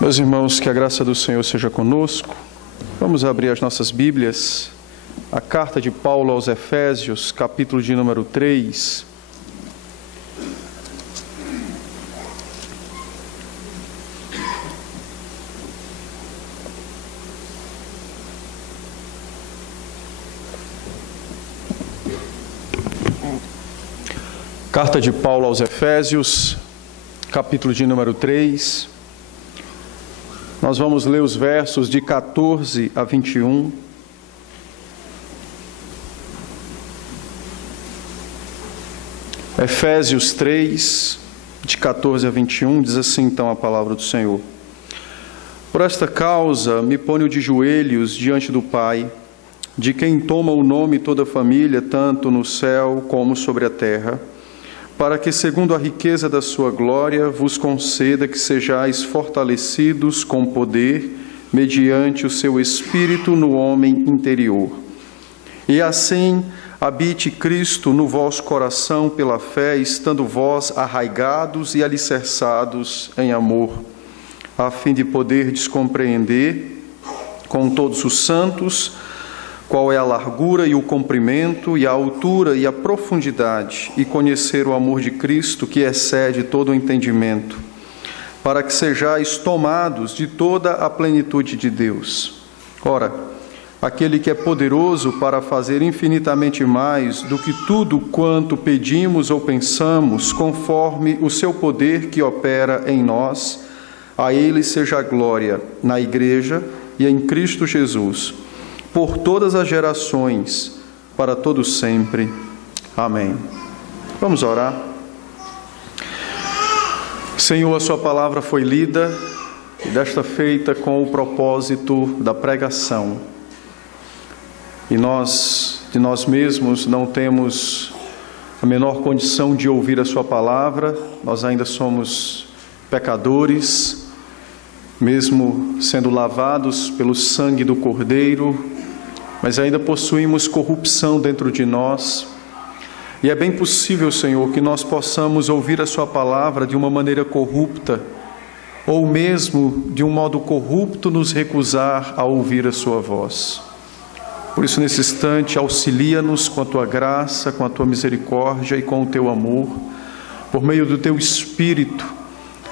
Meus irmãos, que a graça do Senhor seja conosco. Vamos abrir as nossas Bíblias, a carta de Paulo aos Efésios, capítulo de número 3. Carta de Paulo aos Efésios, capítulo de número 3. Nós vamos ler os versos de 14 a 21. Efésios 3, de 14 a 21, diz assim então a palavra do Senhor. Por esta causa me ponho de joelhos diante do Pai, de quem toma o nome toda a família, tanto no céu como sobre a terra, para que, segundo a riqueza da sua glória, vos conceda que sejais fortalecidos com poder, mediante o seu Espírito no homem interior. E assim habite Cristo no vosso coração pela fé, estando vós arraigados e alicerçados em amor, a fim de poderdes compreender com todos os santos qual é a largura e o comprimento, e a altura e a profundidade, e conhecer o amor de Cristo, que excede todo o entendimento, para que sejais tomados de toda a plenitude de Deus. Ora, aquele que é poderoso para fazer infinitamente mais do que tudo quanto pedimos ou pensamos, conforme o seu poder que opera em nós, a ele seja a glória na Igreja e em Cristo Jesus, por todas as gerações, para todos sempre. Amém. Vamos orar. Senhor, a sua palavra foi lida e desta feita com o propósito da pregação. E nós, de nós mesmos, não temos a menor condição de ouvir a sua palavra. Nós ainda somos pecadores, mesmo sendo lavados pelo sangue do Cordeiro, mas ainda possuímos corrupção dentro de nós. E é bem possível, Senhor, que nós possamos ouvir a sua palavra de uma maneira corrupta, ou mesmo de um modo corrupto nos recusar a ouvir a sua voz. Por isso, nesse instante, auxilia-nos com a tua graça, com a tua misericórdia e com o teu amor, por meio do teu Espírito,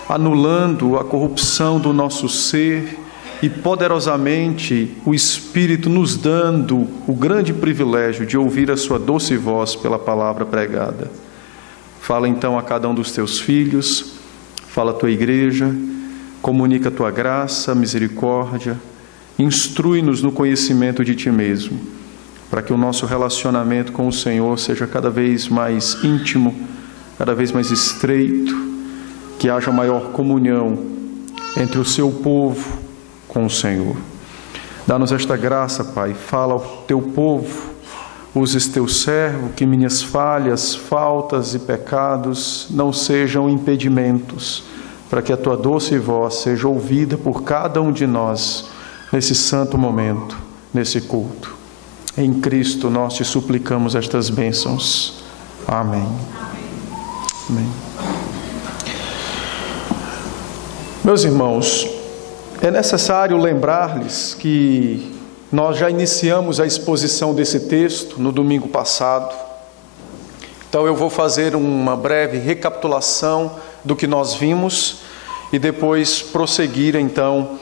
anulando a corrupção do nosso ser e poderosamente o Espírito nos dando o grande privilégio de ouvir a sua doce voz pela palavra pregada. Fala então a cada um dos teus filhos, fala a tua igreja, comunica a tua graça, misericórdia, instrui-nos no conhecimento de ti mesmo, para que o nosso relacionamento com o Senhor seja cada vez mais íntimo, cada vez mais estreito, que haja maior comunhão entre o seu povo com o Senhor. Dá-nos esta graça, Pai. Fala ao teu povo, uses teu servo, que minhas falhas, faltas e pecados não sejam impedimentos, para que a tua doce voz seja ouvida por cada um de nós nesse santo momento, nesse culto. Em Cristo nós te suplicamos estas bênçãos. Amém. Amém. Meus irmãos, é necessário lembrar-lhes que nós já iniciamos a exposição desse texto no domingo passado. Então eu vou fazer uma breve recapitulação do que nós vimos e depois prosseguir então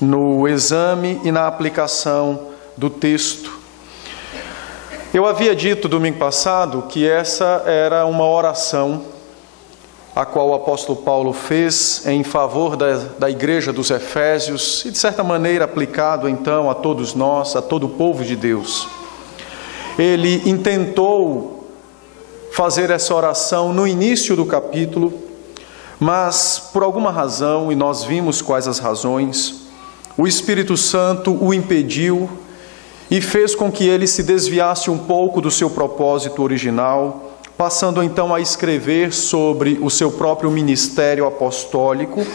no exame e na aplicação do texto. Eu havia dito domingo passado que essa era uma oração a qual o apóstolo Paulo fez em favor da igreja dos Efésios e, de certa maneira, aplicado então a todos nós, a todo o povo de Deus. Ele intentou fazer essa oração no início do capítulo, mas por alguma razão, e nós vimos quais as razões, o Espírito Santo o impediu e fez com que ele se desviasse um pouco do seu propósito original, passando então a escrever sobre o seu próprio ministério apostólico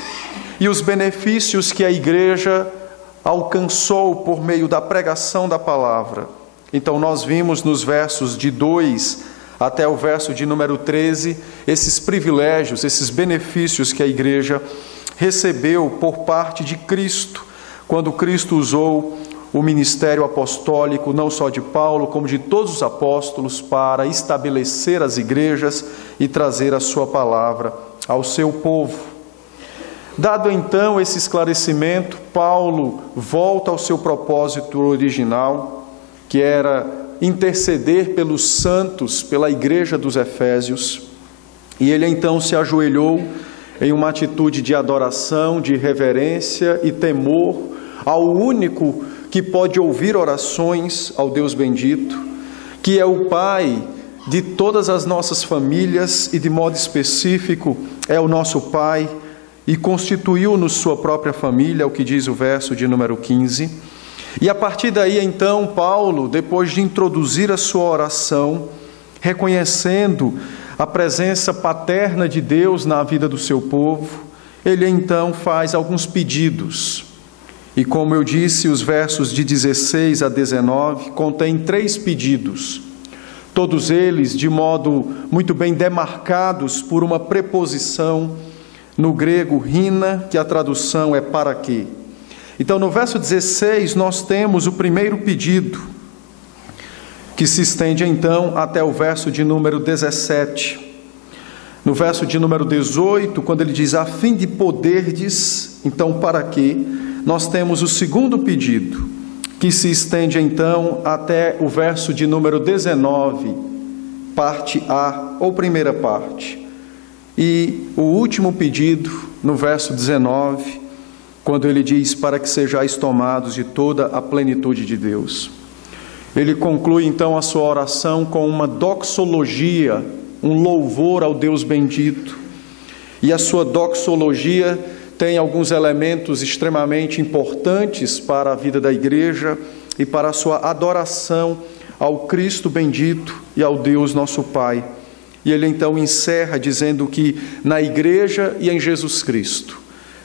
e os benefícios que a igreja alcançou por meio da pregação da palavra. Então nós vimos nos versos de 2 até o verso de número 13, esses privilégios, esses benefícios que a igreja recebeu por parte de Cristo, quando Cristo usou o ministério apostólico, não só de Paulo, como de todos os apóstolos, para estabelecer as igrejas e trazer a sua palavra ao seu povo. Dado então esse esclarecimento, Paulo volta ao seu propósito original, que era interceder pelos santos, pela igreja dos Efésios, e ele então se ajoelhou em uma atitude de adoração, de reverência e temor ao único que pode ouvir orações, ao Deus bendito, que é o Pai de todas as nossas famílias e de modo específico é o nosso Pai e constituiu-nos sua própria família, o que diz o verso de número 15. E a partir daí então Paulo, depois de introduzir a sua oração, reconhecendo a presença paterna de Deus na vida do seu povo, ele então faz alguns pedidos. E como eu disse, os versos de 16 a 19 contêm 3 pedidos, todos eles de modo muito bem demarcados por uma preposição no grego rina, que a tradução é para quê. Então no verso 16 nós temos o primeiro pedido, que se estende então até o verso de número 17. No verso de número 18, quando ele diz, a fim de poderdes, então para quê? Nós temos o segundo pedido, que se estende então até o verso de número 19, parte A, ou primeira parte. E o último pedido, no verso 19, quando ele diz, para que sejais tomados de toda a plenitude de Deus. Ele conclui então a sua oração com uma doxologia, um louvor ao Deus bendito. E a sua doxologia tem alguns elementos extremamente importantes para a vida da igreja e para a sua adoração ao Cristo bendito e ao Deus nosso Pai. E ele então encerra dizendo que na igreja e em Jesus Cristo,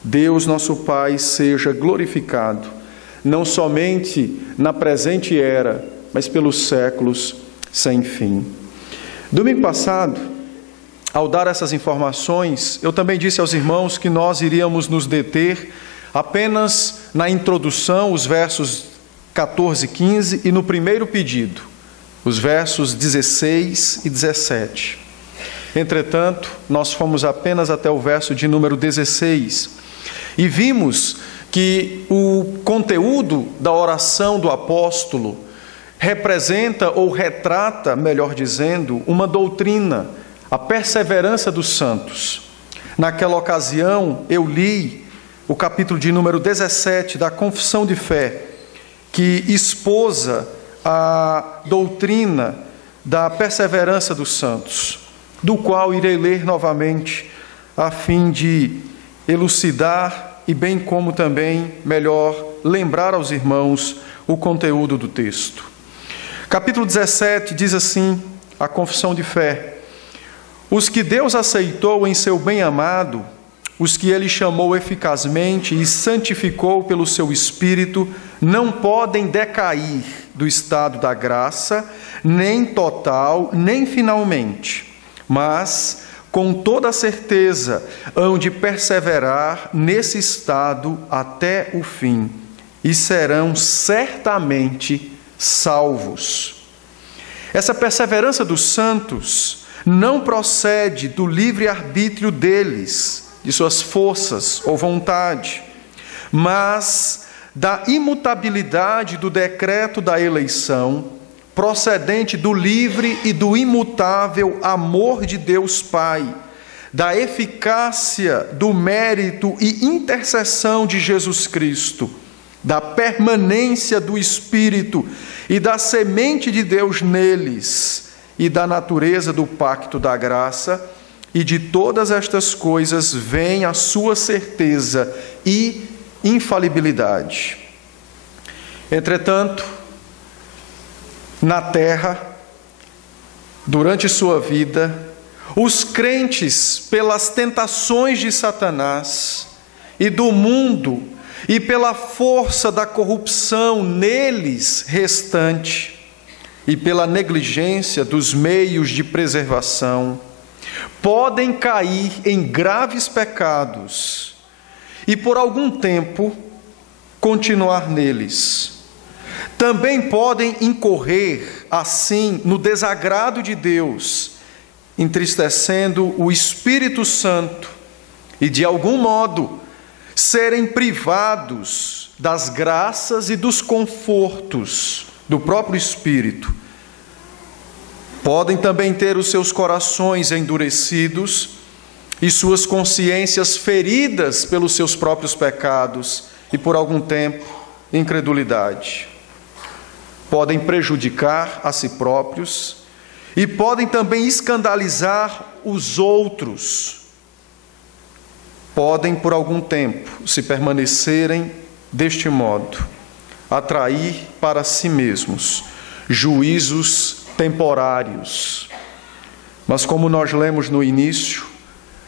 Deus nosso Pai seja glorificado, não somente na presente era, mas pelos séculos sem fim. Domingo passado, ao dar essas informações, eu também disse aos irmãos que nós iríamos nos deter apenas na introdução, os versos 14 e 15, e no primeiro pedido, os versos 16 e 17. Entretanto, nós fomos apenas até o verso de número 16 e vimos que o conteúdo da oração do apóstolo representa ou retrata, melhor dizendo, uma doutrina, a perseverança dos santos. Naquela ocasião, eu li o capítulo de número 17 da Confissão de Fé, que esposa a doutrina da perseverança dos santos, do qual irei ler novamente, a fim de elucidar e bem como também, melhor, lembrar aos irmãos o conteúdo do texto. Capítulo 17 diz assim, a Confissão de Fé: os que Deus aceitou em seu bem-amado, os que Ele chamou eficazmente e santificou pelo seu Espírito, não podem decair do estado da graça, nem total, nem finalmente, mas, com toda a certeza, hão de perseverar nesse estado até o fim, e serão certamente salvos. Essa perseverança dos santos não procede do livre-arbítrio deles, de suas forças ou vontade, mas da imutabilidade do decreto da eleição, procedente do livre e do imutável amor de Deus Pai, da eficácia do mérito e intercessão de Jesus Cristo, da permanência do Espírito e da semente de Deus neles, e da natureza do pacto da graça, e de todas estas coisas vem a sua certeza e infalibilidade. Entretanto, na terra, durante sua vida, os crentes, pelas tentações de Satanás e do mundo, e pela força da corrupção neles restante, e pela negligência dos meios de preservação, podem cair em graves pecados e por algum tempo continuar neles. Também podem incorrer, assim, no desagrado de Deus, entristecendo o Espírito Santo e, de algum modo, serem privados das graças e dos confortos do próprio Espírito. Podem também ter os seus corações endurecidos e suas consciências feridas pelos seus próprios pecados e, por algum tempo, incredulidade. Podem prejudicar a si próprios e podem também escandalizar os outros. Podem, por algum tempo, se permanecerem deste modo, atrair para si mesmos juízos temporários. Mas, como nós lemos no início,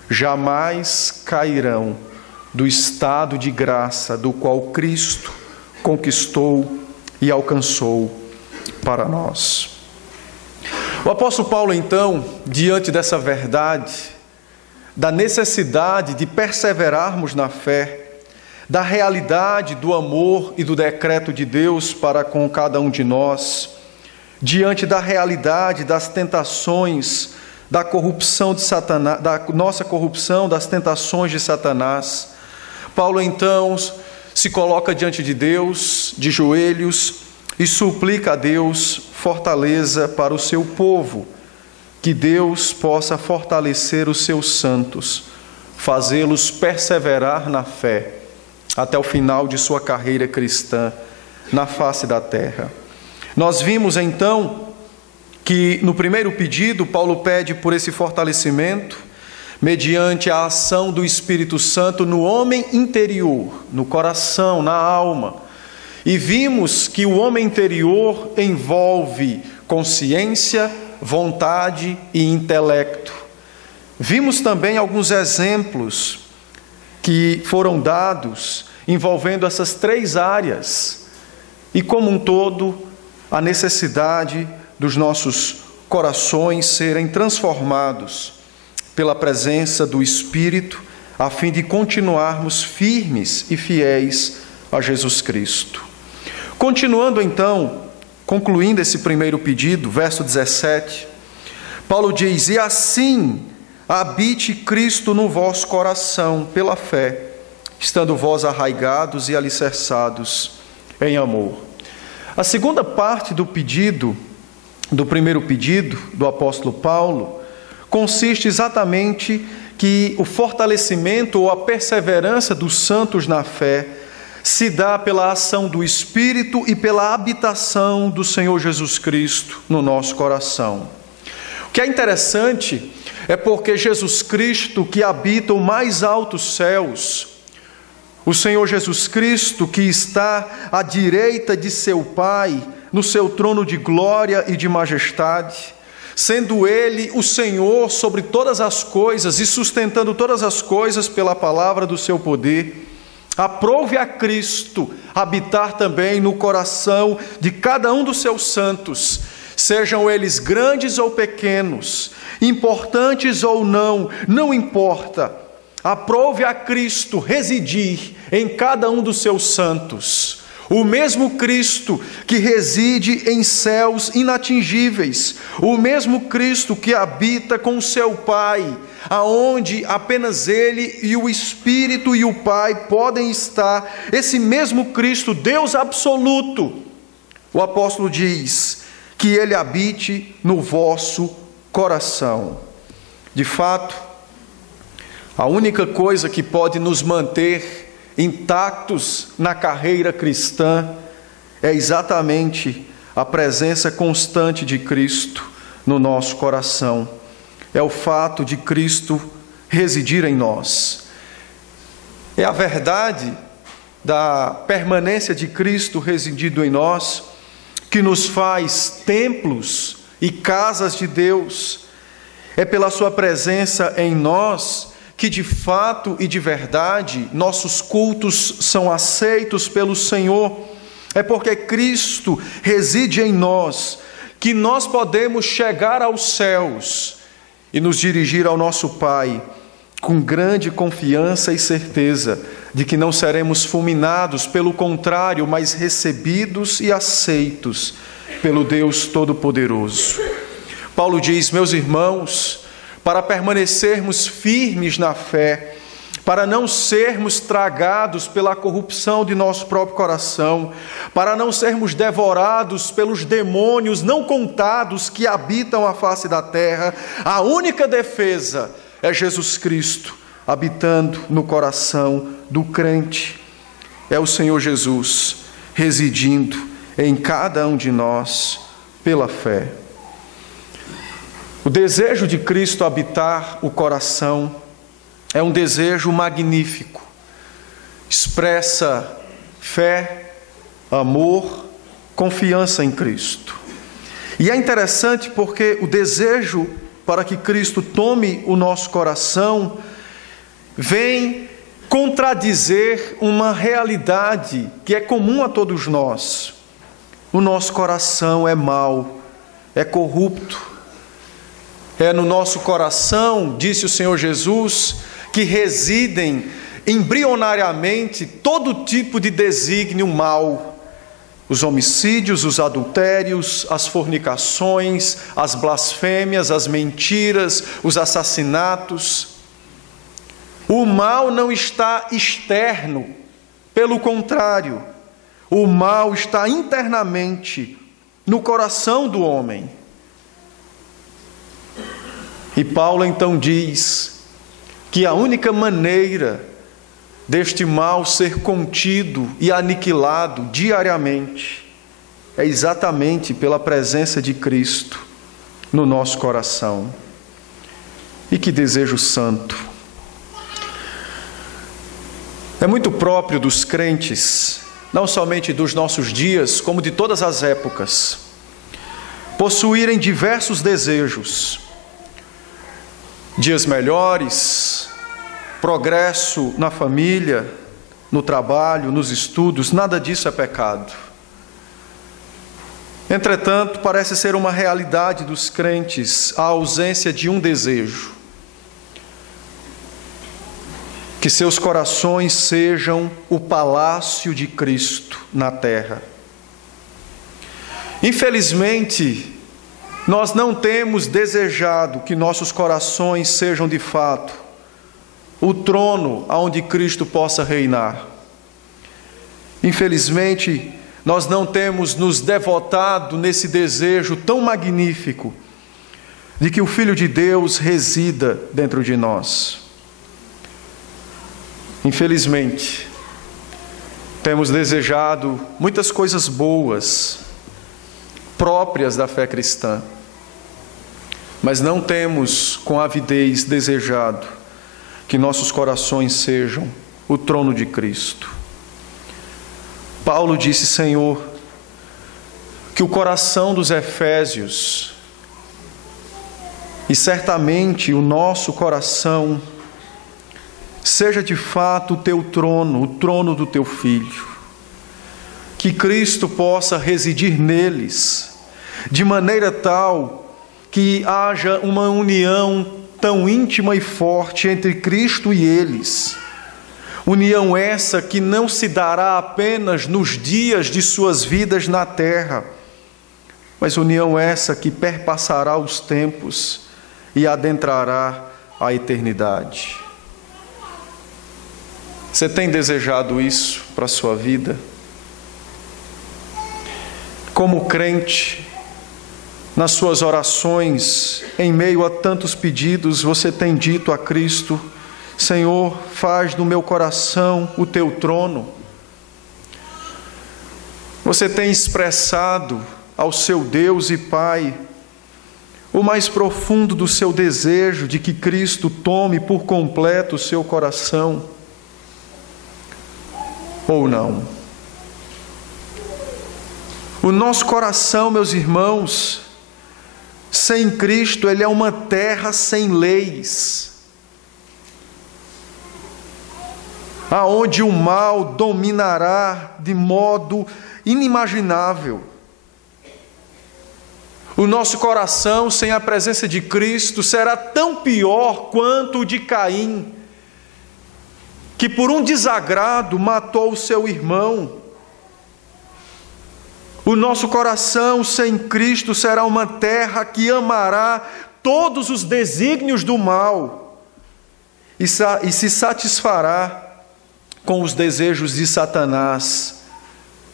jamais cairão do estado de graça do qual Cristo conquistou e alcançou para nós. O apóstolo Paulo, então, diante dessa verdade, da necessidade de perseverarmos na fé, da realidade do amor e do decreto de Deus para com cada um de nós, diante da realidade das tentações, da corrupção de Satanás, da nossa corrupção, das tentações de Satanás, Paulo então se coloca diante de Deus, de joelhos, e suplica a Deus fortaleza para o seu povo, que Deus possa fortalecer os seus santos, fazê-los perseverar na fé, até o final de sua carreira cristã na face da terra. Nós vimos então que no primeiro pedido, Paulo pede por esse fortalecimento, mediante a ação do Espírito Santo no homem interior, no coração, na alma. E vimos que o homem interior envolve consciência, vontade e intelecto. Vimos também alguns exemplos que foram dados envolvendo essas três áreas e, como um todo, a necessidade dos nossos corações serem transformados pela presença do Espírito, a fim de continuarmos firmes e fiéis a Jesus Cristo. Continuando então, concluindo esse primeiro pedido, verso 17, Paulo diz: e assim habite Cristo no vosso coração pela fé, estando vós arraigados e alicerçados em amor. A segunda parte do pedido, do primeiro pedido do apóstolo Paulo, consiste exatamente que o fortalecimento ou a perseverança dos santos na fé se dá pela ação do Espírito e pela habitação do Senhor Jesus Cristo no nosso coração. O que é interessante é porque Jesus Cristo, que habita os mais altos céus, o Senhor Jesus Cristo, que está à direita de seu Pai, no seu trono de glória e de majestade, sendo Ele o Senhor sobre todas as coisas e sustentando todas as coisas pela palavra do seu poder, aprove a Cristo habitar também no coração de cada um dos seus santos, sejam eles grandes ou pequenos, importantes ou não, não importa. Aprove a Cristo residir em cada um dos seus santos. O mesmo Cristo que reside em céus inatingíveis, o mesmo Cristo que habita com seu Pai, aonde apenas Ele e o Espírito e o Pai podem estar, esse mesmo Cristo, Deus absoluto, o apóstolo diz que Ele habite no vosso coração. De fato, a única coisa que pode nos manter intactos na carreira cristã é exatamente a presença constante de Cristo no nosso coração. É o fato de Cristo residir em nós. É a verdade da permanência de Cristo residindo em nós que nos faz templos e casas de Deus. É pela sua presença em nós que de fato e de verdade nossos cultos são aceitos pelo Senhor. É porque Cristo reside em nós que nós podemos chegar aos céus e nos dirigir ao nosso Pai com grande confiança e certeza de que não seremos fulminados, pelo contrário, mas recebidos e aceitos pelo Deus Todo-Poderoso. Paulo diz: meus irmãos, para permanecermos firmes na fé, para não sermos tragados pela corrupção de nosso próprio coração, para não sermos devorados pelos demônios não contados que habitam a face da terra, a única defesa é Jesus Cristo habitando no coração do crente. É o Senhor Jesus residindo em cada um de nós pela fé. O desejo de Cristo habitar o coração é um desejo magnífico. Expressa fé, amor, confiança em Cristo. E é interessante porque o desejo para que Cristo tome o nosso coração vem contradizer uma realidade que é comum a todos nós. O nosso coração é mau, é corrupto. É no nosso coração, disse o Senhor Jesus, que residem embrionariamente todo tipo de desígnio mau. Os homicídios, os adultérios, as fornicações, as blasfêmias, as mentiras, os assassinatos. O mal não está externo, pelo contrário, o mal está internamente no coração do homem. E Paulo então diz que a única maneira deste mal ser contido e aniquilado diariamente é exatamente pela presença de Cristo no nosso coração. E que desejo santo! É muito próprio dos crentes, não somente dos nossos dias, como de todas as épocas, possuírem diversos desejos: dias melhores, progresso na família, no trabalho, nos estudos. Nada disso é pecado. Entretanto, parece ser uma realidade dos crentes a ausência de um desejo: que seus corações sejam o palácio de Cristo na terra. Infelizmente, nós não temos desejado que nossos corações sejam de fato o trono aonde Cristo possa reinar. Infelizmente, nós não temos nos devotado nesse desejo tão magnífico de que o Filho de Deus resida dentro de nós. Infelizmente, temos desejado muitas coisas boas, próprias da fé cristã, mas não temos com avidez desejado que nossos corações sejam o trono de Cristo. Paulo disse: Senhor, que o coração dos efésios, e certamente o nosso coração, seja de fato o teu trono, o trono do teu Filho. Que Cristo possa residir neles, de maneira tal que haja uma união tão íntima e forte entre Cristo e eles. União essa que não se dará apenas nos dias de suas vidas na terra, mas união essa que perpassará os tempos e adentrará a eternidade. Você tem desejado isso para a sua vida? Como crente, nas suas orações, em meio a tantos pedidos, você tem dito a Cristo: Senhor, faz do meu coração o teu trono. Você tem expressado ao seu Deus e Pai o mais profundo do seu desejo de que Cristo tome por completo o seu coração? Ou não? O nosso coração, meus irmãos, sem Cristo, ele é uma terra sem leis, aonde o mal dominará de modo inimaginável. O nosso coração, sem a presença de Cristo, será tão pior quanto o de Caim. que por um desagrado matou o seu irmão. O nosso coração sem Cristo será uma terra que amará todos os desígnios do mal e se satisfará com os desejos de Satanás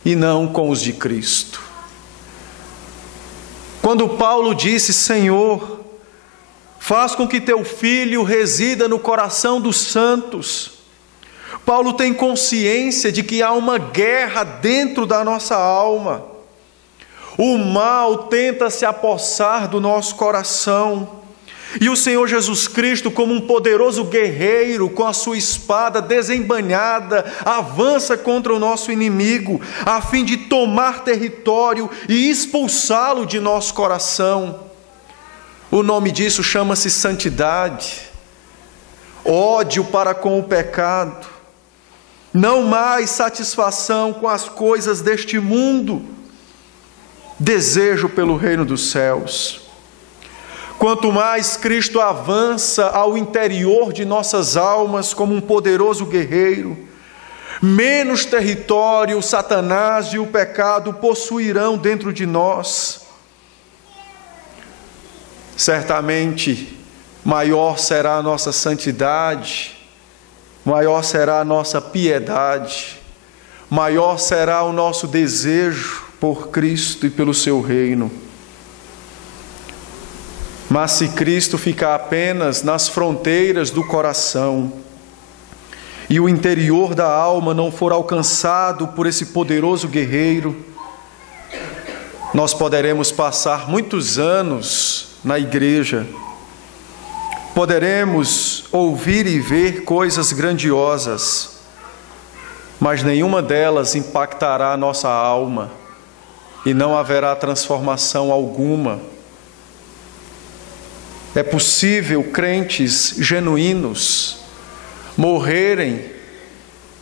e não com os de Cristo. Quando Paulo disse: Senhor, faz com que teu Filho resida no coração dos santos, Paulo tem consciência de que há uma guerra dentro da nossa alma. O mal tenta se apossar do nosso coração, e o Senhor Jesus Cristo, como um poderoso guerreiro, com a sua espada desembainhada, avança contra o nosso inimigo, a fim de tomar território e expulsá-lo de nosso coração. O nome disso chama-se santidade, ódio para com o pecado, não mais satisfação com as coisas deste mundo, desejo pelo reino dos céus. Quanto mais Cristo avança ao interior de nossas almas como um poderoso guerreiro, menos território Satanás e o pecado possuirão dentro de nós. Certamente, maior será a nossa santidade, maior será a nossa piedade, maior será o nosso desejo por Cristo e pelo seu reino. Mas se Cristo ficar apenas nas fronteiras do coração e o interior da alma não for alcançado por esse poderoso guerreiro, nós poderemos passar muitos anos na igreja, poderemos ouvir e ver coisas grandiosas, mas nenhuma delas impactará a nossa alma e não haverá transformação alguma. É possível crentes genuínos morrerem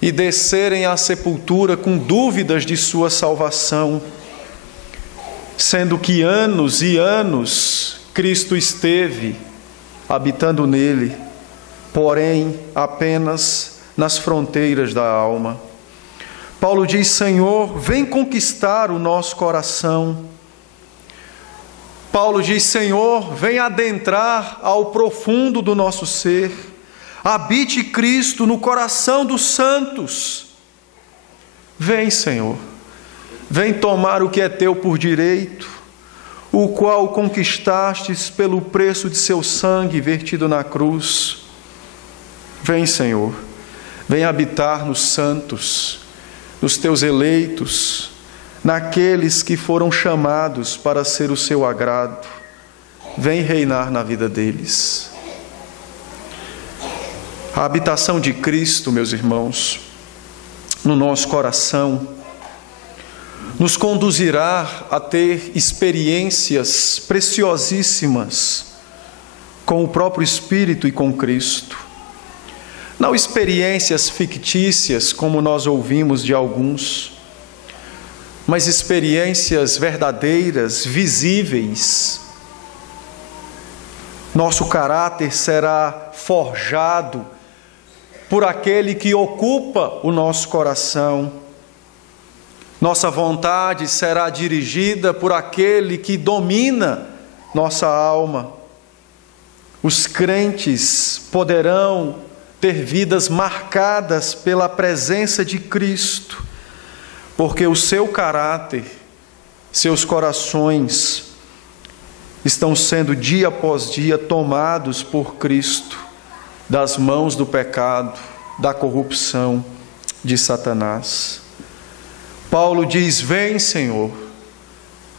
e descerem à sepultura com dúvidas de sua salvação, sendo que anos e anos Cristo esteve habitando nele, porém apenas nas fronteiras da alma. Paulo diz: Senhor, vem conquistar o nosso coração. Paulo diz: Senhor, vem adentrar ao profundo do nosso ser. Habite Cristo no coração dos santos. Vem, Senhor, vem tomar o que é teu por direito, o qual conquistastes pelo preço de seu sangue vertido na cruz. Vem, Senhor, vem habitar nos santos, nos teus eleitos, naqueles que foram chamados para ser o seu agrado. Vem reinar na vida deles. A habitação de Cristo, meus irmãos, no nosso coração, nos conduzirá a ter experiências preciosíssimas com o próprio Espírito e com Cristo. Não experiências fictícias, como nós ouvimos de alguns, mas experiências verdadeiras, visíveis. Nosso caráter será forjado por aquele que ocupa o nosso coração. Nossa vontade será dirigida por aquele que domina nossa alma. Os crentes poderão ter vidas marcadas pela presença de Cristo, porque o seu caráter, seus corações estão sendo dia após dia tomados por Cristo das mãos do pecado, da corrupção de Satanás. Paulo diz: vem, Senhor,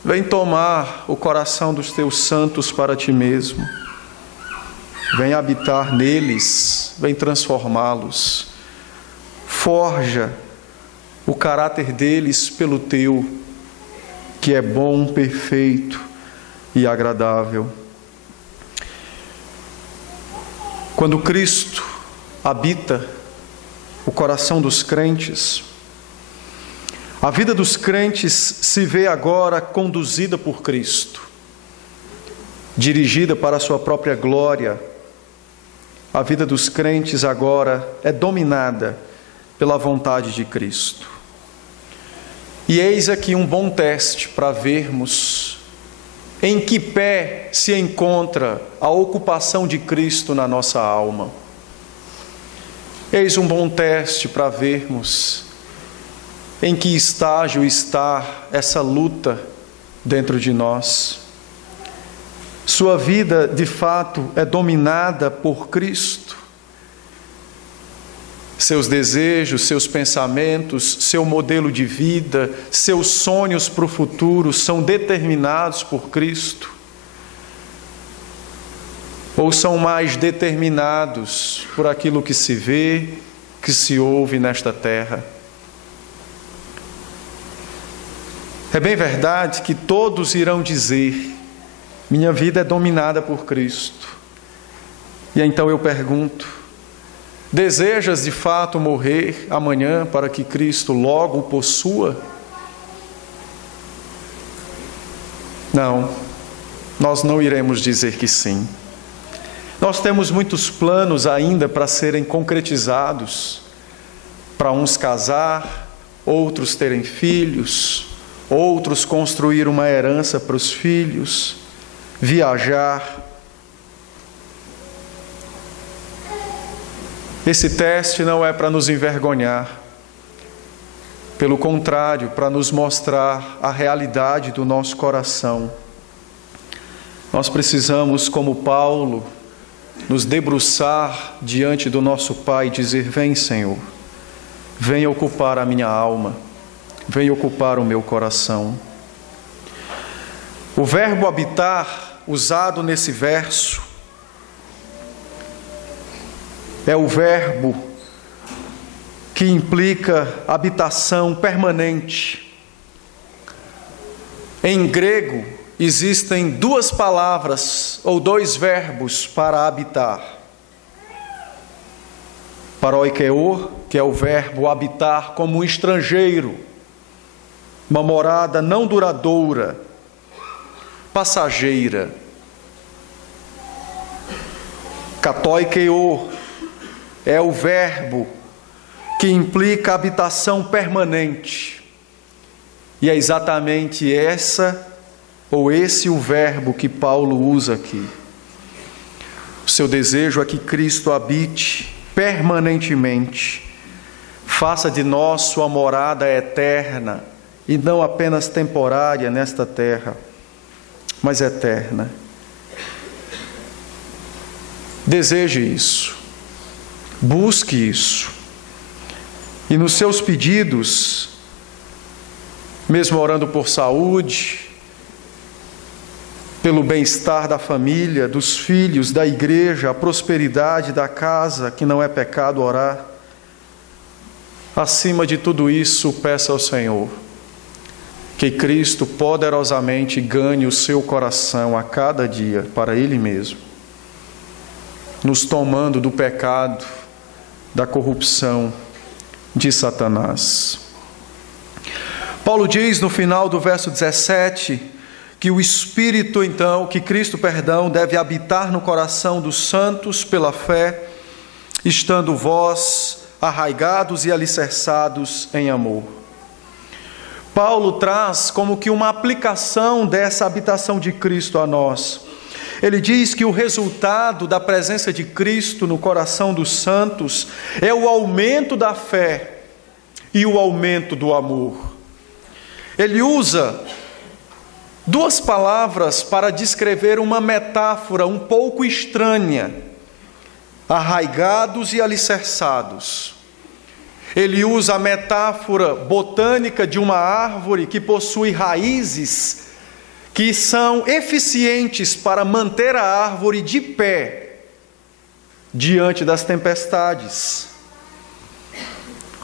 vem tomar o coração dos teus santos para ti mesmo, vem habitar neles, vem transformá-los, forja o caráter deles pelo teu, que é bom, perfeito e agradável. Quando Cristo habita o coração dos crentes, a vida dos crentes se vê agora conduzida por Cristo, dirigida para a sua própria glória A vida dos crentes agora é dominada pela vontade de Cristo. E eis aqui um bom teste para vermos em que pé se encontra a ocupação de Cristo na nossa alma. Eis um bom teste para vermos em que estágio está essa luta dentro de nós. Sua vida, de fato, é dominada por Cristo. Seus desejos, seus pensamentos, seu modelo de vida, seus sonhos para o futuro são determinados por Cristo? Ou são mais determinados por aquilo que se vê, que se ouve nesta terra? É bem verdade que todos irão dizer: minha vida é dominada por Cristo. E então eu pergunto: desejas de fato morrer amanhã para que Cristo logo o possua? Não, nós não iremos dizer que sim. Nós temos muitos planos ainda para serem concretizados. Para uns casar, outros terem filhos, outros construir uma herança para os filhos, viajar. Esse teste não é para nos envergonhar, pelo contrário, para nos mostrar a realidade do nosso coração. Nós precisamos, como Paulo, nos debruçar diante do nosso Pai e dizer: vem, Senhor, vem ocupar a minha alma, vem ocupar o meu coração. O verbo habitar, usado nesse verso, é o verbo que implica habitação permanente. Em grego, existem duas palavras ou dois verbos para habitar. Paroikeo, que é o verbo habitar como um estrangeiro, uma morada não duradoura, passageira. Katoikeo é o verbo que implica habitação permanente. E é exatamente esse o verbo que Paulo usa aqui. O seu desejo é que Cristo habite permanentemente, faça de nós sua morada eterna, e não apenas temporária nesta terra, mas eterna. Deseje isso, busque isso, e nos seus pedidos, mesmo orando por saúde, pelo bem-estar da família, dos filhos, da igreja, a prosperidade da casa, que não é pecado orar. Acima de tudo isso, peça ao Senhor que Cristo poderosamente ganhe o seu coração a cada dia para Ele mesmo, nos tomando do pecado, da corrupção de Satanás. Paulo diz no final do verso 17, que o Espírito, então, que Cristo, deve habitar no coração dos santos pela fé, estando vós arraigados e alicerçados em amor. Paulo traz como que uma aplicação dessa habitação de Cristo a nós. Ele diz que o resultado da presença de Cristo no coração dos santos é o aumento da fé e o aumento do amor. Ele usa duas palavras para descrever uma metáfora um pouco estranha: arraigados e alicerçados. Ele usa a metáfora botânica de uma árvore que possui raízes que são eficientes para manter a árvore de pé diante das tempestades.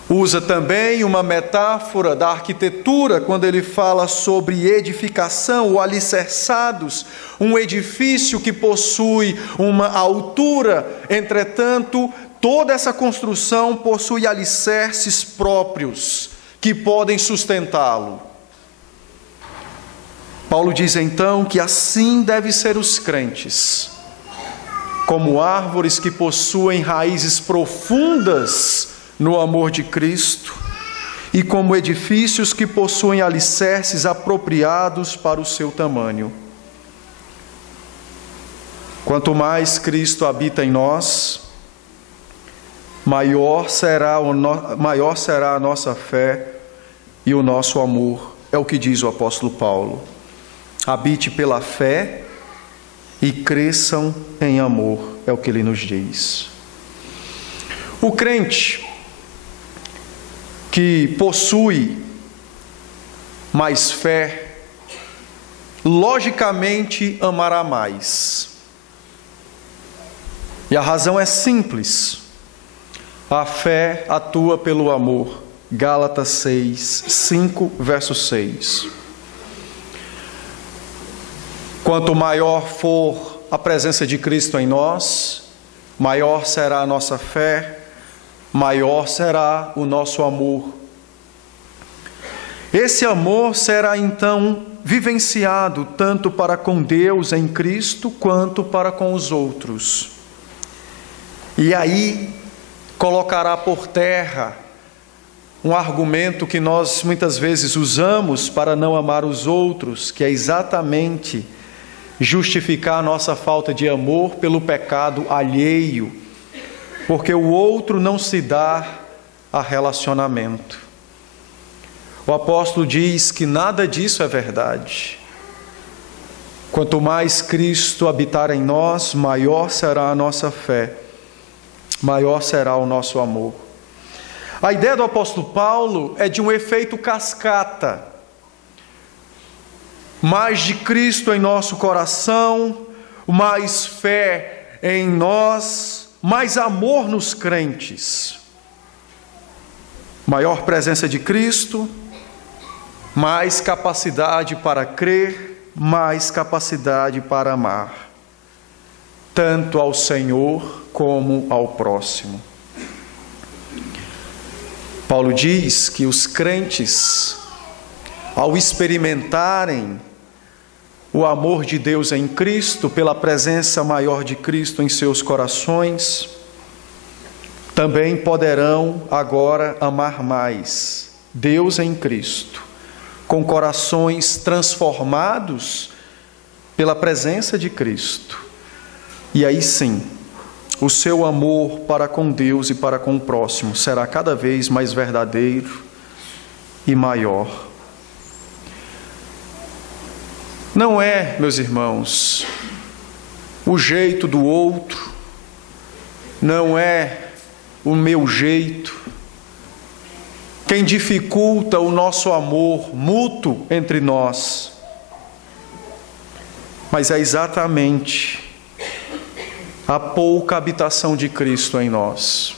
Usa também uma metáfora da arquitetura quando ele fala sobre edificação ou alicerçados, um edifício que possui uma altura, entretanto, toda essa construção possui alicerces próprios que podem sustentá-lo. Paulo diz então que assim devem ser os crentes, como árvores que possuem raízes profundas no amor de Cristo e como edifícios que possuem alicerces apropriados para o seu tamanho. Quanto mais Cristo habita em nós, maior será a nossa fé e o nosso amor. É o que diz o apóstolo Paulo. Habite pela fé e cresçam em amor, é o que ele nos diz. O crente que possui mais fé, logicamente amará mais. E a razão é simples. A fé atua pelo amor. Gálatas 5, verso 6. Quanto maior for a presença de Cristo em nós, maior será a nossa fé, maior será o nosso amor. Esse amor será então vivenciado tanto para com Deus em Cristo, quanto para com os outros. E aí colocará por terra um argumento que nós muitas vezes usamos para não amar os outros, que é exatamente justificar a nossa falta de amor pelo pecado alheio, porque o outro não se dá a relacionamento. O apóstolo diz que nada disso é verdade. Quanto mais Cristo habitar em nós, maior será a nossa fé, maior será o nosso amor. A ideia do apóstolo Paulo é de um efeito cascata. Mais de Cristo em nosso coração, mais fé em nós, mais amor nos crentes. Maior presença de Cristo, mais capacidade para crer, mais capacidade para amar, tanto ao Senhor como ao próximo. Paulo diz que os crentes, ao experimentarem o amor de Deus em Cristo, pela presença maior de Cristo em seus corações, também poderão agora amar mais Deus em Cristo, com corações transformados pela presença de Cristo. E aí sim, o seu amor para com Deus e para com o próximo será cada vez mais verdadeiro e maior. Não é, meus irmãos, o jeito do outro, não é o meu jeito, quem dificulta o nosso amor mútuo entre nós, mas é exatamente a pouca habitação de Cristo em nós,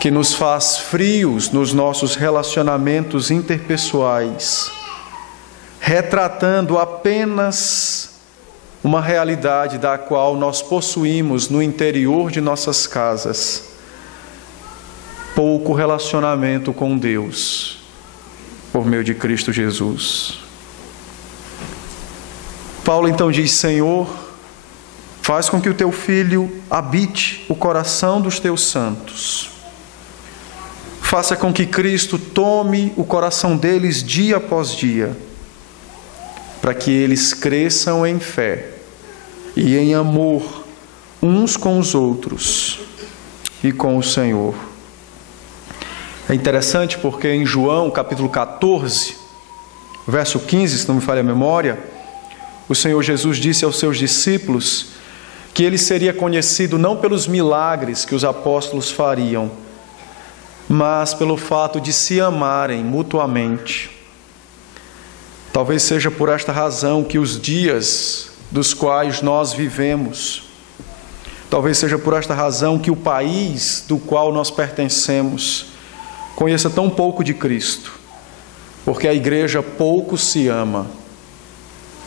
que nos faz frios nos nossos relacionamentos interpessoais, retratando apenas uma realidade da qual nós possuímos no interior de nossas casas, pouco relacionamento com Deus, por meio de Cristo Jesus. Paulo então diz: Senhor, faz com que o teu Filho habite o coração dos teus santos. Faça com que Cristo tome o coração deles dia após dia, para que eles cresçam em fé e em amor uns com os outros e com o Senhor. É interessante porque em João, capítulo 14, verso 15, se não me falha a memória, o Senhor Jesus disse aos seus discípulos que ele seria conhecido não pelos milagres que os apóstolos fariam, mas pelo fato de se amarem mutuamente. Talvez seja por esta razão que os dias dos quais nós vivemos, talvez seja por esta razão que o país do qual nós pertencemos conheça tão pouco de Cristo, porque a igreja pouco se ama,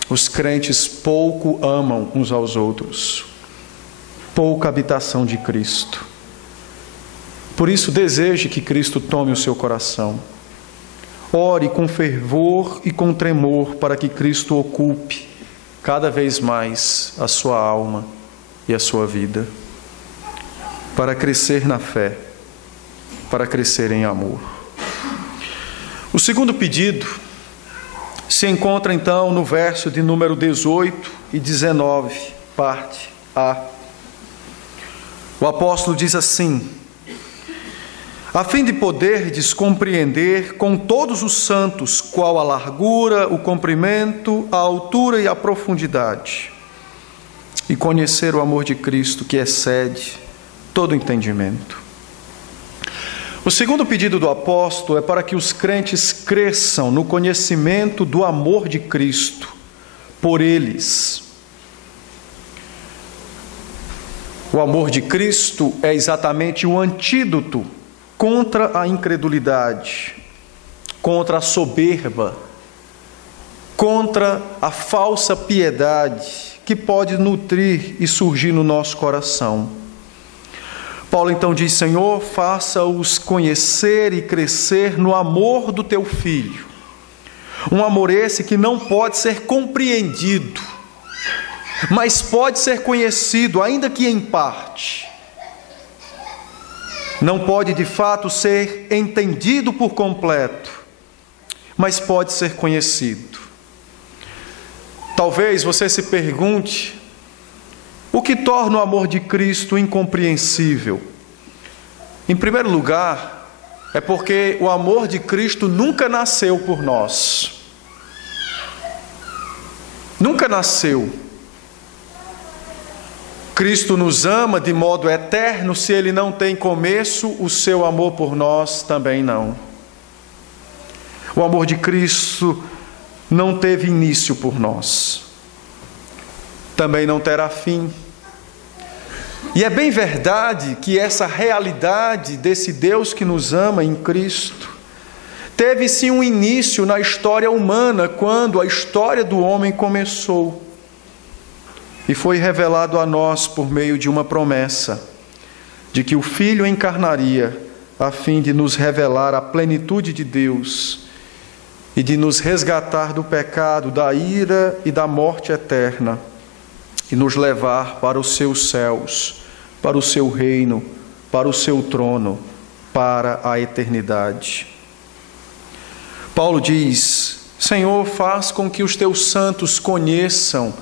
os crentes pouco amam uns aos outros, pouca habitação de Cristo. Por isso, deseje que Cristo tome o seu coração. Ore com fervor e com tremor para que Cristo ocupe cada vez mais a sua alma. e a sua vida, para crescer na fé, para crescer em amor. O segundo pedido se encontra então no verso de número 18 e 19, parte A. O apóstolo diz assim: a fim de poderdes compreender com todos os santos qual a largura, o comprimento, a altura e a profundidade, e conhecer o amor de Cristo que excede todo entendimento. O segundo pedido do apóstolo é para que os crentes cresçam no conhecimento do amor de Cristo por eles. O amor de Cristo é exatamente o antídoto contra a incredulidade, contra a soberba, contra a falsa piedade que pode nutrir e surgir no nosso coração. Paulo então diz: Senhor, faça-os conhecer e crescer no amor do teu Filho. Um amor esse que não pode ser compreendido, mas pode ser conhecido, ainda que em parte. Não pode de fato ser entendido por completo, mas pode ser conhecido. Talvez você se pergunte: o que torna o amor de Cristo incompreensível? Em primeiro lugar, é porque o amor de Cristo nunca nasceu por nós. Nunca nasceu. Cristo nos ama de modo eterno. Se Ele não tem começo, o seu amor por nós também não. O amor de Cristo não teve início por nós. Também não terá fim. E é bem verdade que essa realidade desse Deus que nos ama em Cristo teve sim um início na história humana, quando a história do homem começou. E foi revelado a nós por meio de uma promessa, de que o Filho encarnaria a fim de nos revelar a plenitude de Deus e de nos resgatar do pecado, da ira e da morte eterna, e nos levar para os seus céus, para o seu reino, para o seu trono, para a eternidade. Paulo diz: Senhor, faz com que os teus santos conheçam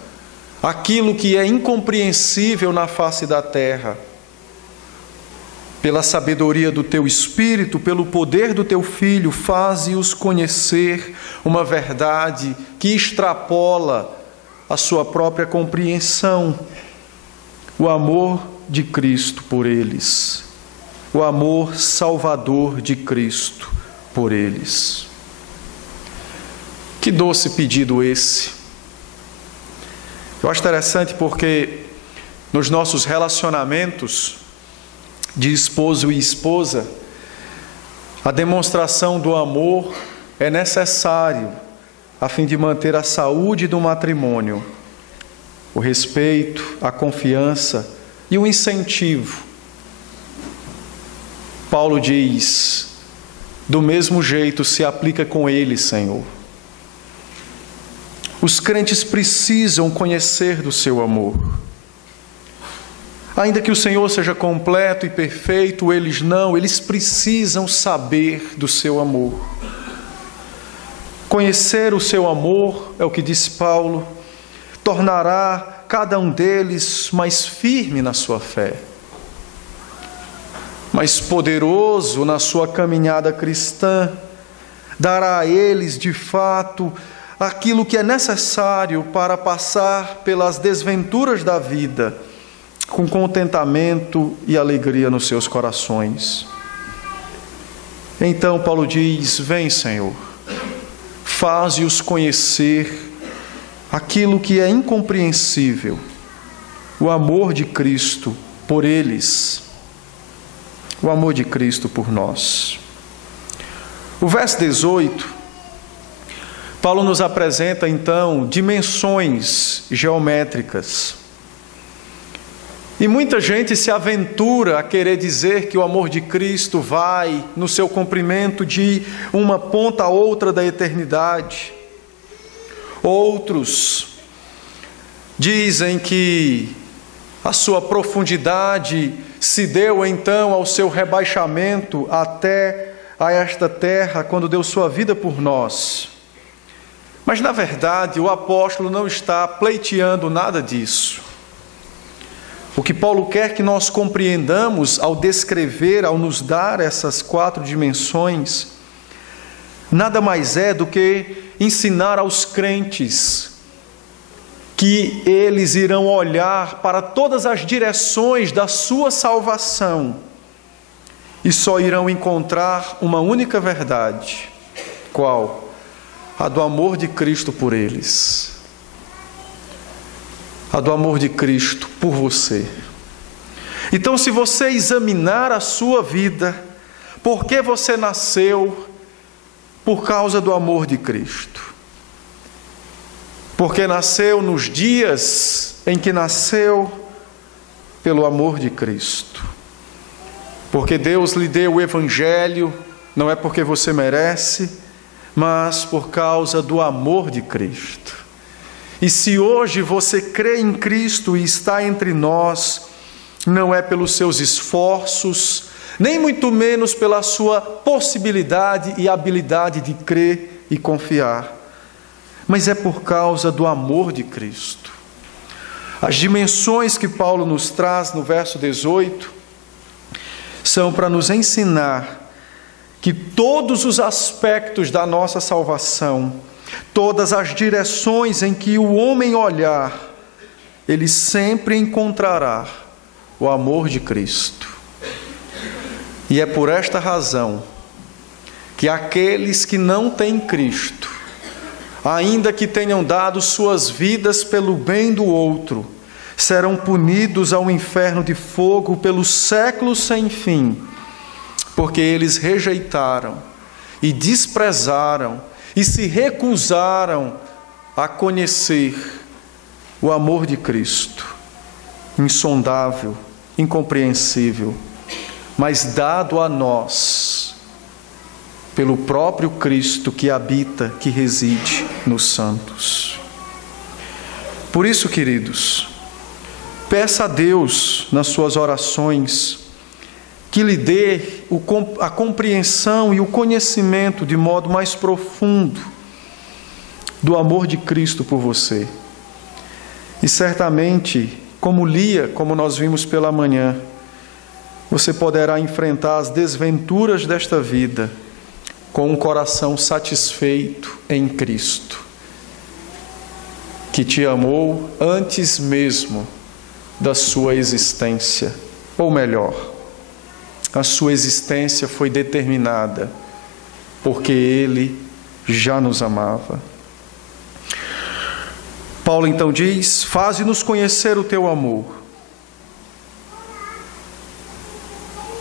aquilo que é incompreensível na face da terra. Pela sabedoria do teu Espírito, pelo poder do teu Filho, faze-os conhecer uma verdade que extrapola a sua própria compreensão, o amor de Cristo por eles, o amor salvador de Cristo por eles. Que doce pedido esse! Eu acho interessante porque nos nossos relacionamentos de esposo e esposa, a demonstração do amor é necessário a fim de manter a saúde do matrimônio, o respeito, a confiança e o incentivo. Paulo diz: do mesmo jeito se aplica com ele, Senhor. Os crentes precisam conhecer do seu amor. Ainda que o Senhor seja completo e perfeito, eles não, eles precisam saber do seu amor. Conhecer o seu amor, é o que diz Paulo, tornará cada um deles mais firme na sua fé, mais poderoso na sua caminhada cristã, dará a eles, de fato, aquilo que é necessário para passar pelas desventuras da vida, com contentamento e alegria nos seus corações. Então Paulo diz: vem, Senhor, faze-os conhecer aquilo que é incompreensível, o amor de Cristo por eles, o amor de Cristo por nós. O verso 18, Paulo nos apresenta então dimensões geométricas. E muita gente se aventura a querer dizer que o amor de Cristo vai no seu comprimento de uma ponta a outra da eternidade. Outros dizem que A sua profundidade se deu então ao seu rebaixamento até a esta terra, quando deu sua vida por nós. Mas, na verdade, o apóstolo não está pleiteando nada disso. O que Paulo quer que nós compreendamos ao descrever, ao nos dar essas 4 dimensões, nada mais é do que ensinar aos crentes que eles irão olhar para todas as direções da sua salvação e só irão encontrar uma única verdade. Qual? A do amor de Cristo por eles. A do amor de Cristo por você. Então, se você examinar a sua vida, por que você nasceu? Por causa do amor de Cristo. Porque nasceu nos dias em que nasceu pelo amor de Cristo. Porque Deus lhe deu o Evangelho, não é porque você merece, mas por causa do amor de Cristo. E se hoje você crê em Cristo e está entre nós, não é pelos seus esforços, nem muito menos pela sua possibilidade e habilidade de crer e confiar, mas é por causa do amor de Cristo. As dimensões que Paulo nos traz no verso 18 são para nos ensinar que todos os aspectos da nossa salvação, todas as direções em que o homem olhar, ele sempre encontrará o amor de Cristo. E é por esta razão que aqueles que não têm Cristo, ainda que tenham dado suas vidas pelo bem do outro, serão punidos ao inferno de fogo pelos séculos sem fim, porque eles rejeitaram e desprezaram e se recusaram a conhecer o amor de Cristo, insondável, incompreensível, mas dado a nós pelo próprio Cristo que habita, que reside nos santos. Por isso, queridos, peça a Deus nas suas orações que lhe dê a compreensão e o conhecimento de modo mais profundo do amor de Cristo por você. E certamente, como Lia, como nós vimos pela manhã, você poderá enfrentar as desventuras desta vida com um coração satisfeito em Cristo, que te amou antes mesmo da sua existência, ou melhor, a sua existência foi determinada porque Ele já nos amava. Paulo então diz: faze-nos conhecer o teu amor.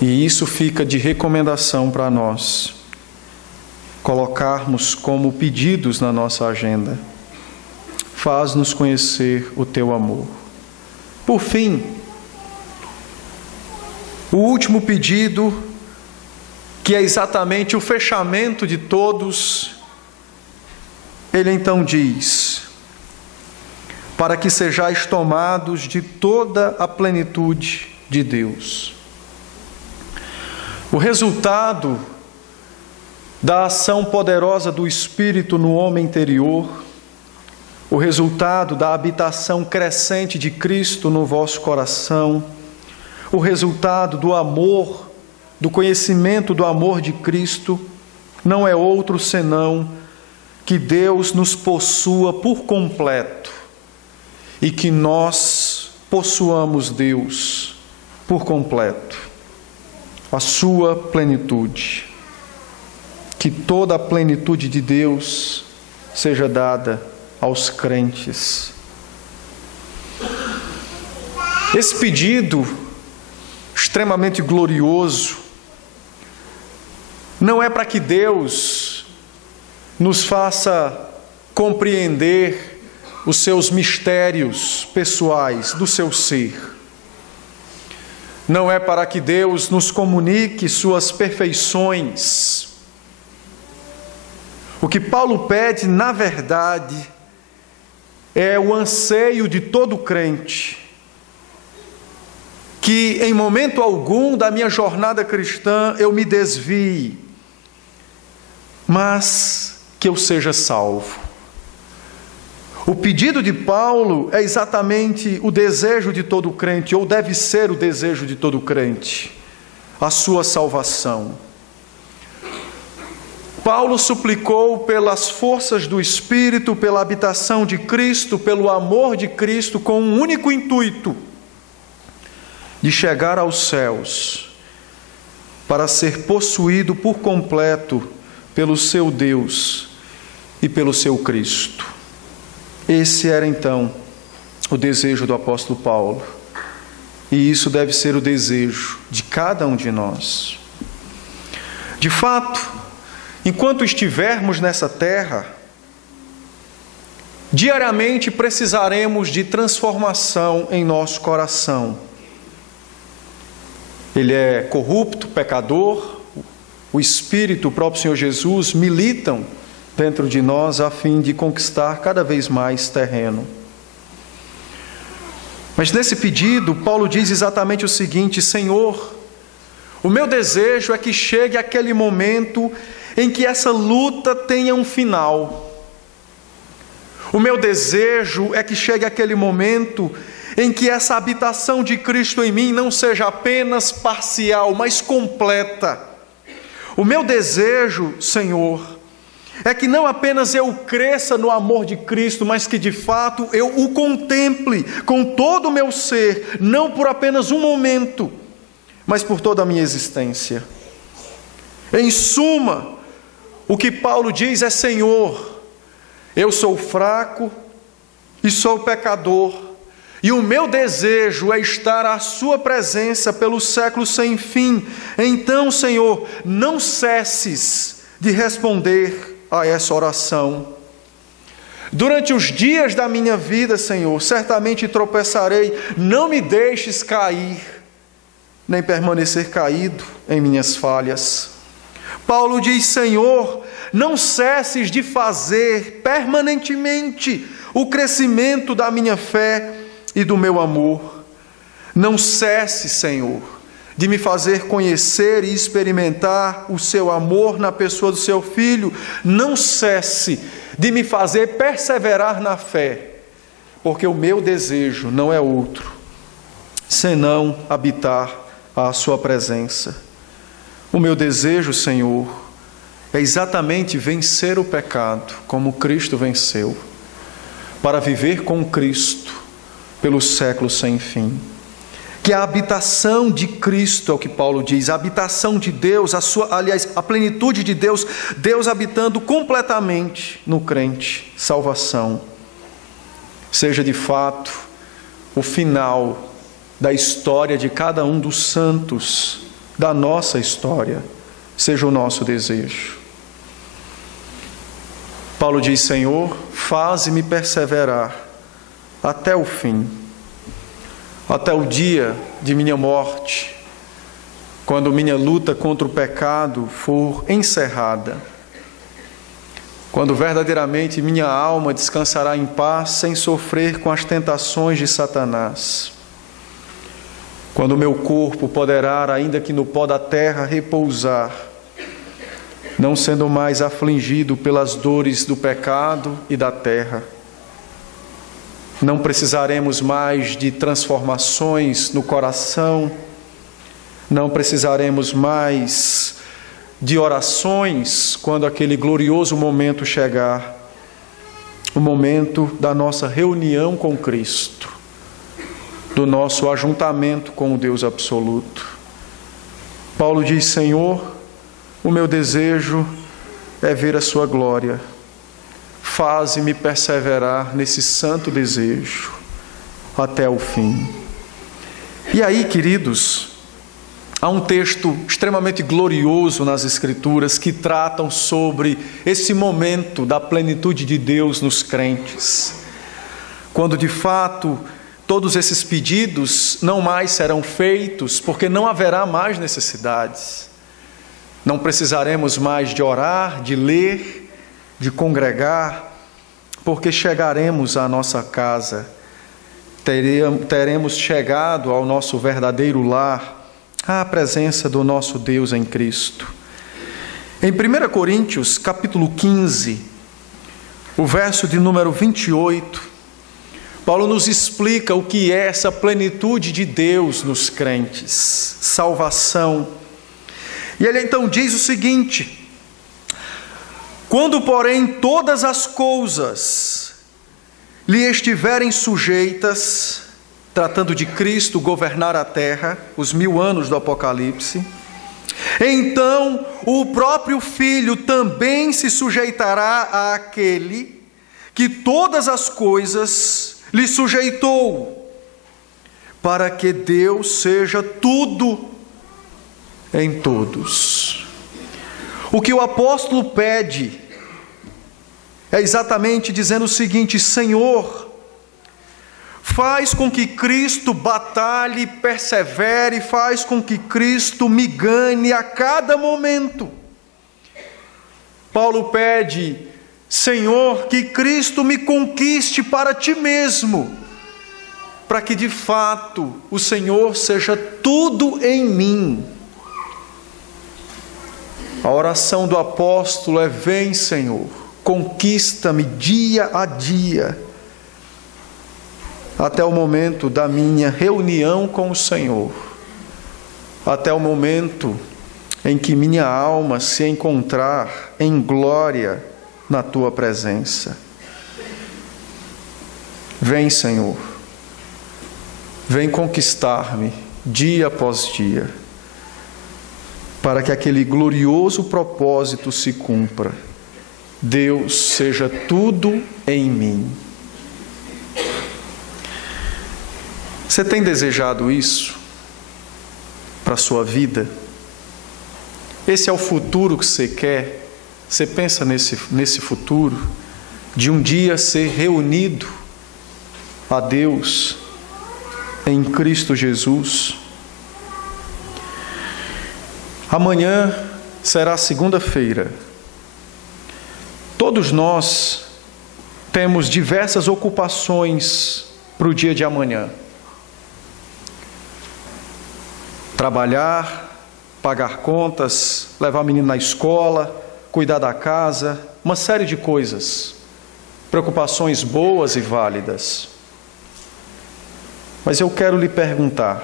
E isso fica de recomendação para nós colocarmos como pedidos na nossa agenda. Faz-nos conhecer o teu amor. Por fim, o último pedido, que é exatamente o fechamento de todos, ele então diz: para que sejais tomados de toda a plenitude de Deus. O resultado da ação poderosa do Espírito no homem interior, o resultado da habitação crescente de Cristo no vosso coração, o resultado do amor, do conhecimento do amor de Cristo, não é outro senão que Deus nos possua por completo e que nós possuamos Deus por completo, a sua plenitude. Que toda a plenitude de Deus seja dada aos crentes. Esse pedido extremamente glorioso não é para que Deus nos faça compreender os seus mistérios pessoais do seu ser. Não é para que Deus nos comunique suas perfeições. O que Paulo pede, na verdade, é o anseio de todo crente, que em momento algum da minha jornada cristã eu me desvie, mas que eu seja salvo. O pedido de Paulo é exatamente o desejo de todo crente, ou deve ser o desejo de todo crente, a sua salvação. Paulo suplicou pelas forças do Espírito, pela habitação de Cristo, pelo amor de Cristo, com um único intuito: de chegar aos céus, para ser possuído por completo pelo seu Deus e pelo seu Cristo. Esse era então o desejo do apóstolo Paulo, e isso deve ser o desejo de cada um de nós. De fato, enquanto estivermos nessa terra, diariamente precisaremos de transformação em nosso coração. Ele é corrupto, pecador, o Espírito, o próprio Senhor Jesus, militam dentro de nós a fim de conquistar cada vez mais terreno. Mas nesse pedido, Paulo diz exatamente o seguinte: Senhor, o meu desejo é que chegue aquele momento em que essa luta tenha um final. O meu desejo é que chegue aquele momento em que essa habitação de Cristo em mim não seja apenas parcial, mas completa. O meu desejo, Senhor, é que não apenas eu cresça no amor de Cristo, mas que de fato eu o contemple com todo o meu ser, não por apenas um momento, mas por toda a minha existência. Em suma, o que Paulo diz é: Senhor, eu sou fraco e sou pecador, e o meu desejo é estar à sua presença pelos séculos sem fim. Então, Senhor, não cesses de responder a essa oração. Durante os dias da minha vida, Senhor, certamente tropeçarei, não me deixes cair, nem permanecer caído em minhas falhas. Paulo diz: Senhor, não cesses de fazer permanentemente o crescimento da minha fé e do meu amor. Não cesse, Senhor, de me fazer conhecer e experimentar o seu amor na pessoa do seu Filho. Não cesse de me fazer perseverar na fé, porque o meu desejo não é outro, senão habitar a sua presença. O meu desejo, Senhor, é exatamente vencer o pecado, como Cristo venceu, para viver com Cristo pelos séculos sem fim. Que a habitação de Cristo, é o que Paulo diz, a habitação de Deus, a plenitude de Deus, Deus habitando completamente no crente, salvação, seja de fato o final da história de cada um dos santos, da nossa história, seja o nosso desejo. Paulo diz: Senhor, faze-me perseverar até o fim, até o dia de minha morte, quando minha luta contra o pecado for encerrada, quando verdadeiramente minha alma descansará em paz, sem sofrer com as tentações de Satanás, quando o meu corpo poderá, ainda que no pó da terra, repousar, não sendo mais afligido pelas dores do pecado e da terra. Não precisaremos mais de transformações no coração, não precisaremos mais de orações quando aquele glorioso momento chegar, o momento da nossa reunião com Cristo, do nosso ajuntamento com o Deus absoluto. Paulo diz: Senhor, o meu desejo é ver a sua glória. Faze-me perseverar nesse santo desejo até o fim. E aí, queridos, há um texto extremamente glorioso nas Escrituras que tratam sobre esse momento da plenitude de Deus nos crentes, quando de fato todos esses pedidos não mais serão feitos, porque não haverá mais necessidades. Não precisaremos mais de orar, de ler, de congregar, porque chegaremos à nossa casa teremos chegado ao nosso verdadeiro lar, à presença do nosso Deus em Cristo. Em 1 Coríntios, capítulo 15, o verso de número 28, Paulo nos explica o que é essa plenitude de Deus nos crentes, salvação. E ele então diz o seguinte: quando, porém, todas as coisas lhe estiverem sujeitas, tratando de Cristo governar a terra, os 1000 anos do Apocalipse, então o próprio Filho também se sujeitará àquele que todas as coisas lhe sujeitou, para que Deus seja tudo em todos. O que o apóstolo pede é exatamente dizendo o seguinte: Senhor, faz com que Cristo batalhe, persevere, faz com que Cristo me ganhe a cada momento. Paulo pede: Senhor, que Cristo me conquiste para Ti mesmo, para que de fato o Senhor seja tudo em mim. A oração do apóstolo é: vem, Senhor, conquista-me dia a dia, até o momento da minha reunião com o Senhor, até o momento em que minha alma se encontrar em glória na Tua presença. Vem, Senhor, vem conquistar-me dia após dia, para que aquele glorioso propósito se cumpra. Deus seja tudo em mim. Você tem desejado isso para a sua vida? Esse é o futuro que você quer? Você pensa nesse futuro, de um dia ser reunido a Deus em Cristo Jesus? Amanhã será segunda-feira. Todos nós temos diversas ocupações para o dia de amanhã. Trabalhar, pagar contas, levar o menino na escola, cuidar da casa, uma série de coisas, preocupações boas e válidas. Mas eu quero lhe perguntar,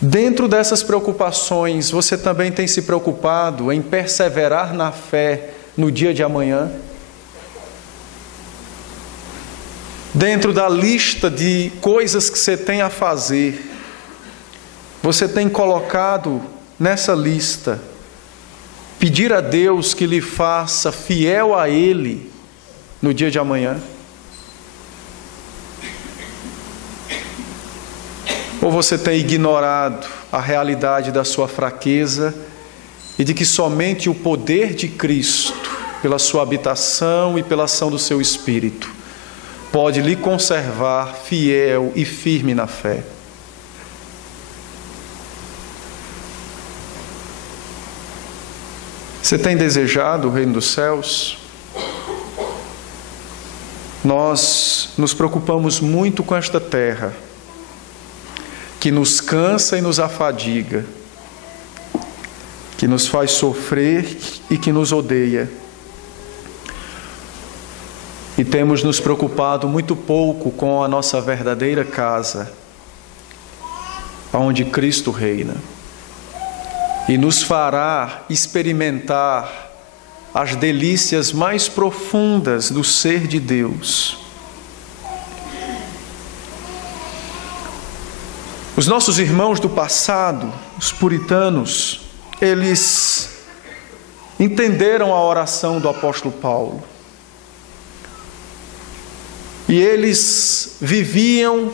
dentro dessas preocupações, você também tem se preocupado em perseverar na fé no dia de amanhã? Dentro da lista de coisas que você tem a fazer, você tem colocado nessa lista pedir a Deus que lhe faça fiel a Ele no dia de amanhã? Ou você tem ignorado a realidade da sua fraqueza e de que somente o poder de Cristo, pela sua habitação e pela ação do seu Espírito, pode lhe conservar fiel e firme na fé? Você tem desejado o reino dos céus? Nós nos preocupamos muito com esta terra, que nos cansa e nos afadiga, que nos faz sofrer e que nos odeia. E temos nos preocupado muito pouco com a nossa verdadeira casa, onde Cristo reina, e nos fará experimentar as delícias mais profundas do ser de Deus. Os nossos irmãos do passado, os puritanos, eles entenderam a oração do apóstolo Paulo. E eles viviam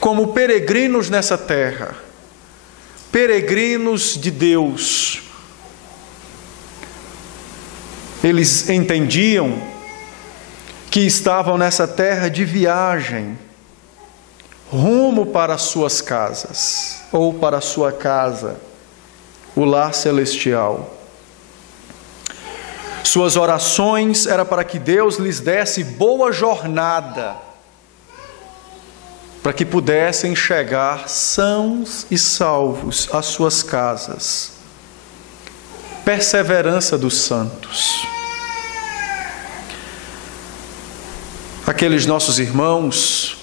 como peregrinos nessa terra, peregrinos de Deus. Eles entendiam que estavam nessa terra de viagem, rumo para as suas casas, ou para a sua casa, o lar celestial. Suas orações eram para que Deus lhes desse boa jornada para que pudessem chegar sãos e salvos às suas casas. Perseverança dos santos. Aqueles nossos irmãos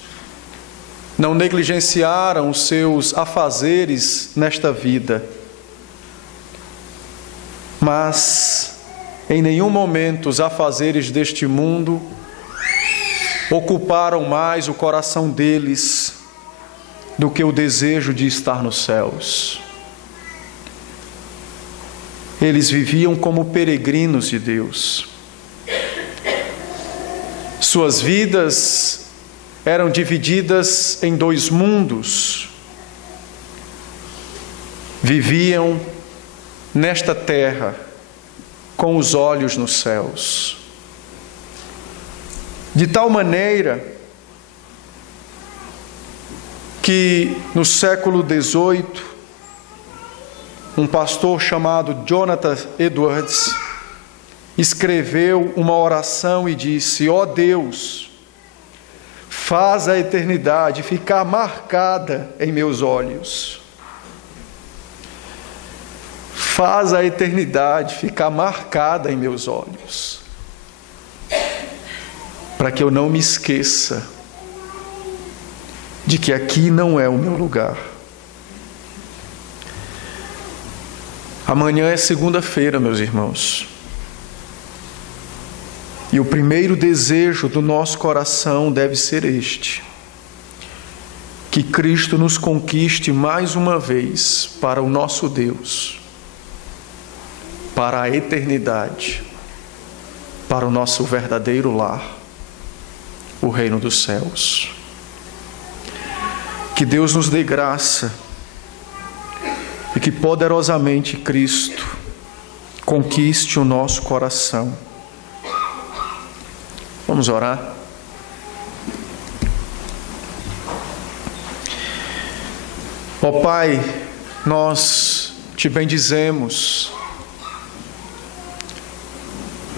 não negligenciaram os seus afazeres nesta vida, mas em nenhum momento os afazeres deste mundo ocuparam mais o coração deles do que o desejo de estar nos céus. Eles viviam como peregrinos de Deus. Suas vidas eram divididas em dois mundos. Viviam nesta terra com os olhos nos céus. De tal maneira que no século XVIII, um pastor chamado Jonathan Edwards escreveu uma oração e disse: ó Deus, faz a eternidade ficar marcada em meus olhos. Faz a eternidade ficar marcada em meus olhos, para que eu não me esqueça de que aqui não é o meu lugar. Amanhã é segunda-feira, meus irmãos. E o primeiro desejo do nosso coração deve ser este: que Cristo nos conquiste mais uma vez para o nosso Deus, para a eternidade, para o nosso verdadeiro lar, o reino dos céus. Que Deus nos dê graça e que poderosamente Cristo conquiste o nosso coração. Vamos orar? Ó Pai, nós te bendizemos,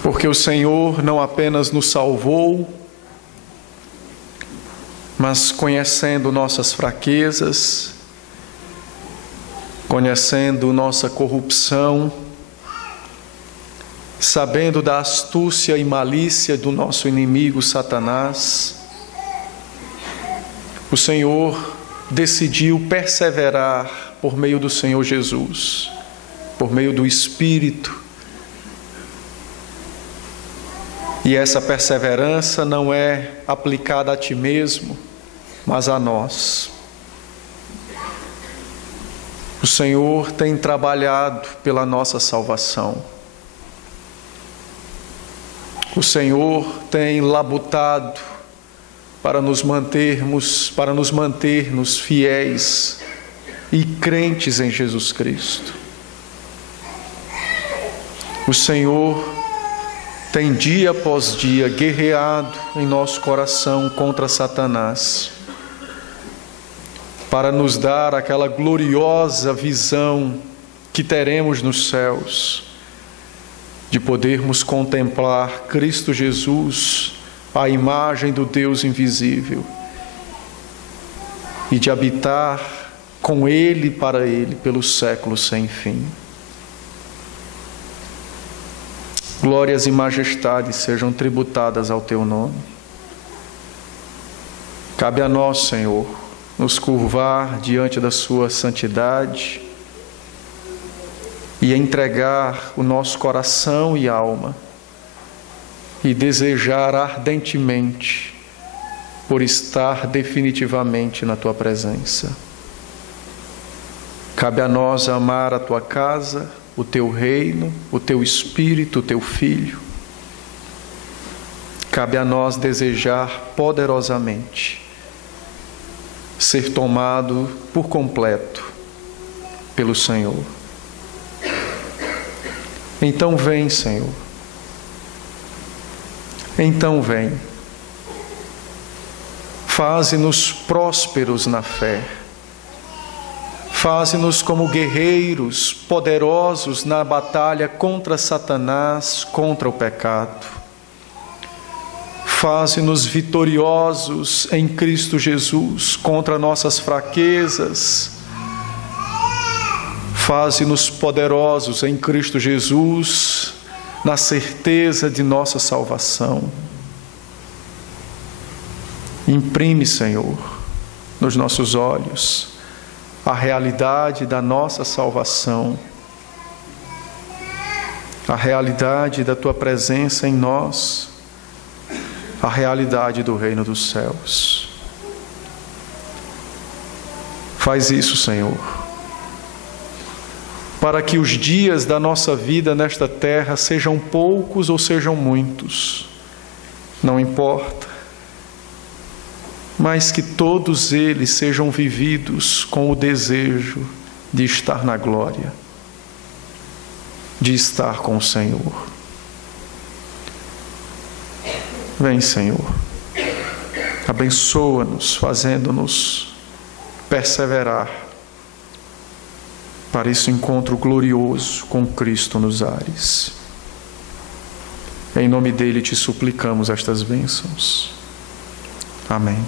porque o Senhor não apenas nos salvou, mas conhecendo nossas fraquezas, conhecendo nossa corrupção, sabendo da astúcia e malícia do nosso inimigo Satanás, o Senhor decidiu perseverar por meio do Senhor Jesus, por meio do Espírito. E essa perseverança não é aplicada a ti mesmo, mas a nós. O Senhor tem trabalhado pela nossa salvação. O Senhor tem labutado para nos mantermos fiéis e crentes em Jesus Cristo. O Senhor tem dia após dia guerreado em nosso coração contra Satanás, para nos dar aquela gloriosa visão que teremos nos céus, de podermos contemplar Cristo Jesus, a imagem do Deus invisível, e de habitar com Ele e para Ele pelos séculos sem fim. Glórias e majestades sejam tributadas ao Teu nome. Cabe a nós, Senhor, nos curvar diante da Sua santidade e entregar o nosso coração e alma e desejar ardentemente por estar definitivamente na Tua presença. Cabe a nós amar a Tua casa, o Teu reino, o Teu Espírito, o Teu Filho. Cabe a nós desejar poderosamente ser tomado por completo pelo Senhor. Então vem, Senhor. Então vem. Faze-nos prósperos na fé. Faze-nos como guerreiros poderosos na batalha contra Satanás, contra o pecado. Faze-nos vitoriosos em Cristo Jesus contra nossas fraquezas. Faze-nos poderosos em Cristo Jesus na certeza de nossa salvação. Imprime, Senhor, nos nossos olhos a realidade da nossa salvação, a realidade da Tua presença em nós, a realidade do reino dos céus. Faz isso, Senhor, para que os dias da nossa vida nesta terra sejam poucos ou sejam muitos, não importa, mas que todos eles sejam vividos com o desejo de estar na glória, de estar com o Senhor. Vem, Senhor, abençoa-nos, fazendo-nos perseverar para esse encontro glorioso com Cristo nos ares. Em nome dele te suplicamos estas bênçãos. Amém.